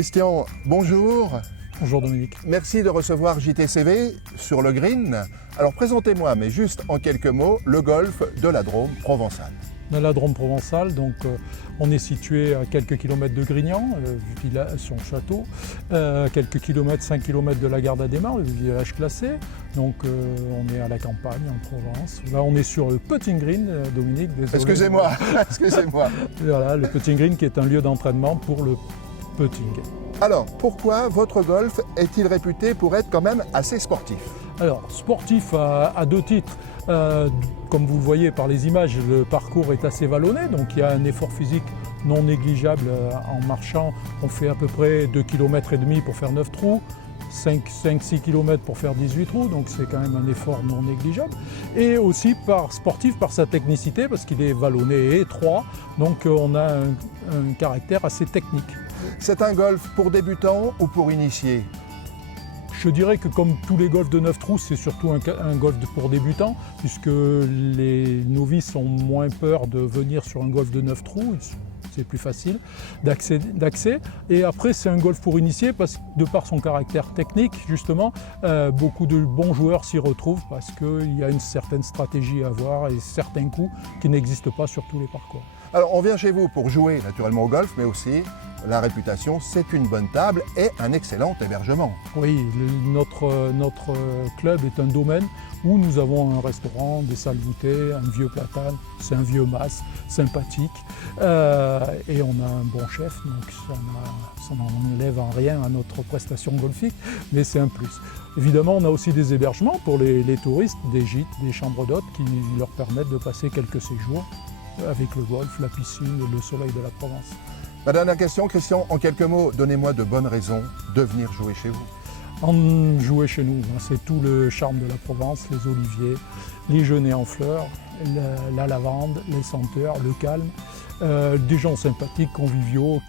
Christian, bonjour. Bonjour Dominique. Merci de recevoir JTCV sur le green. Alors présentez-moi, mais juste en quelques mots, le golf de la Drôme provençale. Dans la Drôme provençale, donc, on est situé à quelques kilomètres de Grignan, son château, quelques kilomètres, 5 kilomètres de la gare d'Adémar, le village classé. Donc on est à la campagne en Provence. Là on est sur le putting green, Dominique, désolé. Excusez-moi, excusez-moi. Voilà, le putting green qui est un lieu d'entraînement pour le putting. Alors, pourquoi votre golf est-il réputé pour être quand même assez sportif? Alors, sportif à deux titres. Comme vous le voyez par les images, le parcours est assez vallonné, donc il y a un effort physique non négligeable en marchant. On fait à peu près 2,5 km pour faire 9 trous, 5-6 km pour faire 18 trous, donc c'est quand même un effort non négligeable. Et aussi sportif par sa technicité, parce qu'il est vallonné et étroit, donc on a un caractère assez technique. C'est un golf pour débutants ou pour initiés? Je dirais que comme tous les golfs de 9 trous, c'est surtout un golf pour débutants, puisque les novices ont moins peur de venir sur un golf de 9 trous, c'est plus facile d'accès. Et après, c'est un golf pour initiés, parce que de par son caractère technique, justement, beaucoup de bons joueurs s'y retrouvent, parce qu'il y a une certaine stratégie à avoir et certains coups qui n'existent pas sur tous les parcours. Alors, on vient chez vous pour jouer naturellement au golf, mais aussi la réputation, c'est une bonne table et un excellent hébergement. Oui, notre club est un domaine où nous avons un restaurant, des salles voûtées, un vieux platane, c'est un vieux mas sympathique, et on a un bon chef, donc ça n'enlève en rien à notre prestation golfique, mais c'est un plus. Évidemment, on a aussi des hébergements pour les touristes, des gîtes, des chambres d'hôtes qui leur permettent de passer quelques séjours avec le golf, la piscine et le soleil de la Provence. Ma dernière question, Christian, en quelques mots, donnez-moi de bonnes raisons de venir jouer chez vous. Jouer chez nous, c'est tout le charme de la Provence, les oliviers, les genêts en fleurs, la lavande, les senteurs, le calme, des gens sympathiques, conviviaux,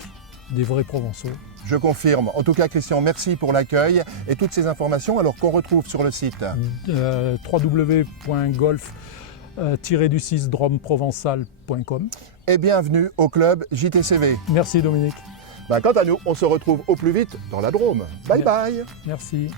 des vrais Provençaux. Je confirme. En tout cas, Christian, merci pour l'accueil et toutes ces informations, alors qu'on retrouve sur le site www.golf-drômeprovençale.com. Et bienvenue au club JTCV. Merci Dominique. Quant à nous, on se retrouve au plus vite dans la Drôme. Bye bye. Merci.